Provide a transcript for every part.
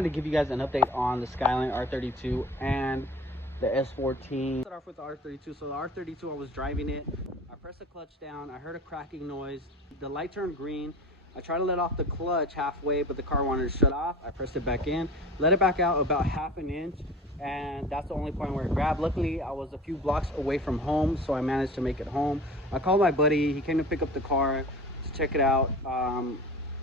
wanted to give you guys an update on the Skyline R32 and the S14. Start off with the R32. So the R32, I was driving it. I pressed the clutch down. I heard a cracking noise. The light turned green. I tried to let off the clutch halfway, but the car wanted to shut off. I pressed it back in, let it back out about ½ an inch, and that's the only point where it grabbed. Luckily, I was a few blocks away from home, so I managed to make it home. I called my buddy. He came to pick up the car to check it out.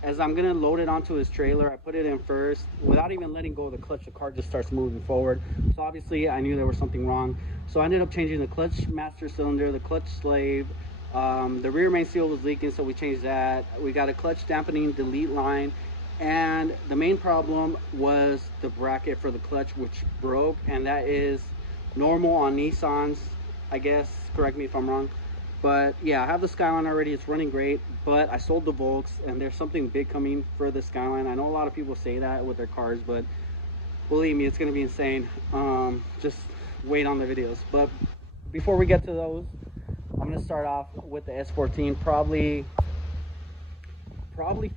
As I'm gonna load it onto his trailer, I put it in first. Without even letting go of the clutch, the car just starts moving forward. So obviously I knew there was something wrong. So I ended up changing the clutch master cylinder, the clutch slave. The rear main seal was leaking, so we changed that. We got a clutch dampening delete line, and the main problem was the bracket for the clutch, which broke, and that is normal on Nissans, I guess. Correct me if I'm wrong. But yeah, I have the Skyline already. It's running great, but I sold the Volks, and there's something big coming for the Skyline. I know a lot of people say that with their cars, but believe me, it's gonna be insane. Just wait on the videos. But before we get to those, I'm gonna start off with the S14. Probably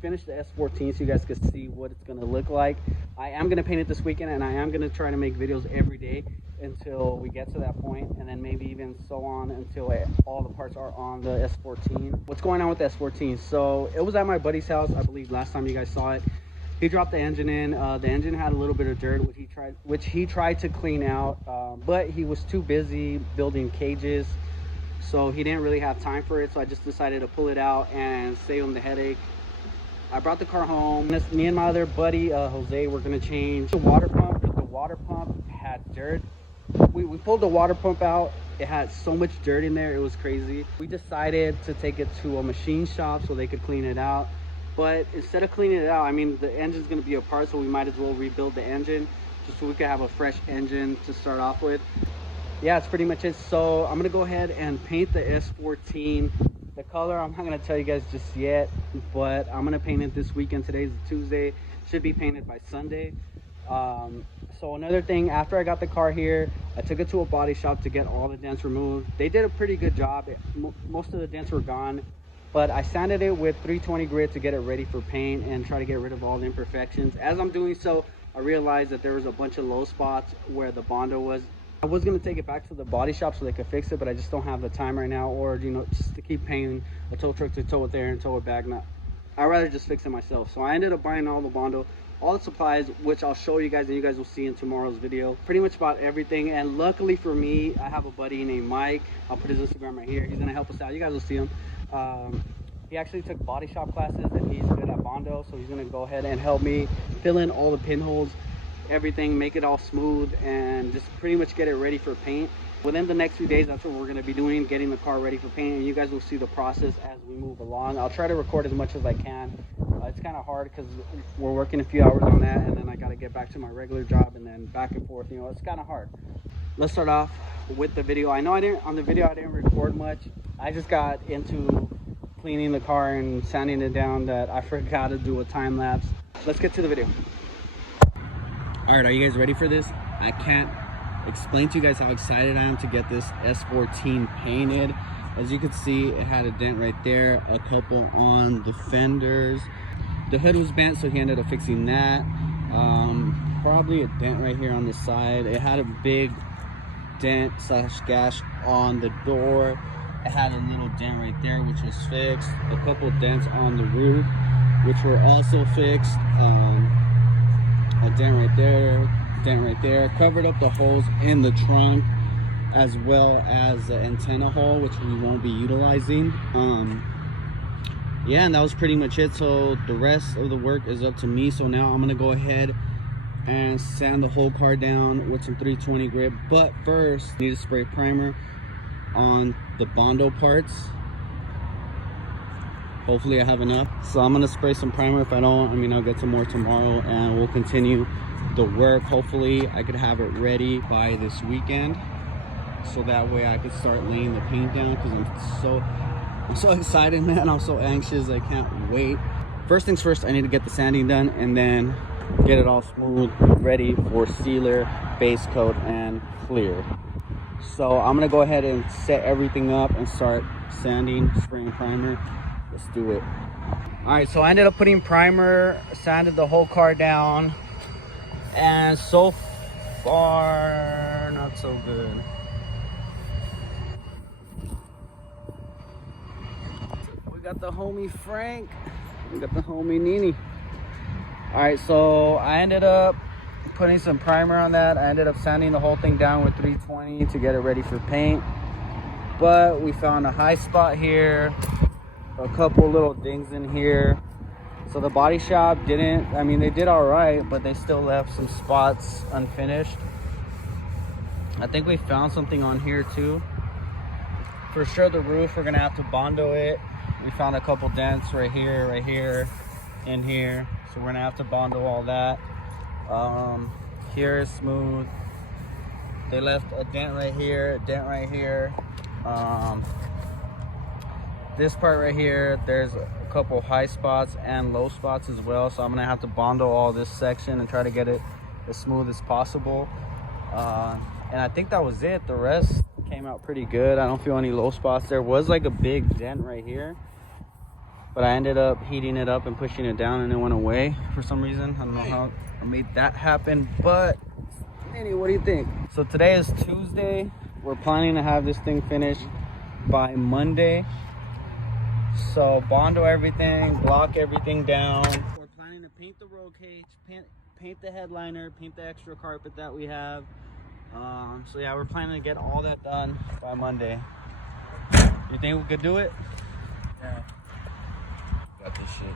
finish the S14 so you guys can see what it's gonna look like. I am gonna paint it this weekend, and I am gonna try to make videos every day until we get to that point, and then maybe even so on until all the parts are on the S14. What's going on with the S14? So it was at my buddy's house, I believe last time you guys saw it. He dropped the engine in. The engine had a little bit of dirt, which he tried to clean out, but he was too busy building cages, so he didn't really have time for it. So I just decided to pull it out and save him the headache. I brought the car home. Me and my other buddy, Jose, were gonna change the water pump, but the water pump had dirt. We pulled the water pump out. It had so much dirt in there, it was crazy. We decided to take it to a machine shop so they could clean it out. But instead of cleaning it out, I mean, the engine's gonna be apart, so we might as well rebuild the engine just so we could have a fresh engine to start off with. Yeah, that's pretty much it. So I'm gonna go ahead and paint the S14. The color, I'm not gonna tell you guys just yet, but I'm gonna paint it this weekend. Today's Tuesday, should be painted by Sunday. So another thing, after I got the car here, I took it to a body shop to get all the dents removed. They did a pretty good job. Most of the dents were gone, but I sanded it with 320 grit to get it ready for paint and try to get rid of all the imperfections. As I'm doing so, I realized that there was a bunch of low spots where the Bondo was. I was gonna take it back to the body shop so they could fix it, but I just don't have the time right now, or just to keep paying a tow truck to tow it there and tow it back. I'd rather just fix it myself. So I ended up buying all the Bondo, all the supplies, which I'll show you guys and you guys will see in tomorrow's video. Pretty much about everything. And luckily for me, I have a buddy named Mike. I'll put his Instagram right here. He's gonna help us out. You guys will see him. He actually took body shop classes and he's good at Bondo, so he's gonna go ahead and help me fill in all the pinholes, everything, make it all smooth, and just pretty much get it ready for paint. Within the next few days, that's what we're going to be doing, getting the car ready for paint, and you guys will see the process as we move along. I'll try to record as much as I can. It's kind of hard because we're working a few hours on that, and then I got to get back to my regular job, and then back and forth. It's kind of hard. Let's start off with the video. I know on the video I didn't record much. I just got into cleaning the car and sanding it down that I forgot to do a time lapse. Let's get to the video. All right, are you guys ready for this? I can't explain to you guys how excited I am to get this S14 painted. As you can see, it had a dent right there, a couple on the fenders. The hood was bent, so he ended up fixing that. Probably a dent right here on the side. It had a big dent / gash on the door. It had a little dent right there, which was fixed. A couple dents on the roof, which were also fixed. A dent right there, covered up the holes in the trunk as well as the antenna hole, which we won't be utilizing. Yeah, and that was pretty much it. So the rest of the work is up to me. So now I'm gonna go ahead and sand the whole car down with some 320 grit, but first I need to spray primer on the Bondo parts. Hopefully I have enough, so I'm gonna spray some primer. If I don't, I mean, I'll get some more tomorrow and we'll continue the work. Hopefully I could have it ready by this weekend, so that way I could start laying the paint down, because I'm so excited, man. I'm so anxious, I can't wait. First things first, I need to get the sanding done and then get it all smooth, ready for sealer, base coat, and clear. So I'm gonna go ahead and set everything up and start sanding, spraying primer. Let's do it. All right, so I ended up putting primer, sanded the whole car down. And so far, not so good. We got the homie Frank. We got the homie Nini. All right, so I ended up putting some primer on that. I ended up sanding the whole thing down with 320 to get it ready for paint. But we found a high spot here, a couple little dings in here. So the body shop didn't, I mean, they did all right, but they still left some spots unfinished. I think we found something on here too. For sure the roof, we're gonna have to Bondo it. We found a couple dents right here, in here. So we're gonna have to Bondo all that. Here is smooth. They left a dent right here, a dent right here. This part right here, there's a couple high spots and low spots as well. So I'm gonna have to Bondo all this section and try to get it as smooth as possible. And I think that was it. The rest came out pretty good. I don't feel any low spots. There was like a big dent right here, but I ended up heating it up and pushing it down and it went away for some reason. I don't know how I made that happen, but anyway, what do you think? So today is Tuesday. We're planning to have this thing finished by Monday. So Bondo everything, block everything down. We're planning to paint the roll cage, paint the headliner, paint the extra carpet that we have. So yeah, we're planning to get all that done by Monday. You think we could do it? Yeah. Got this shit.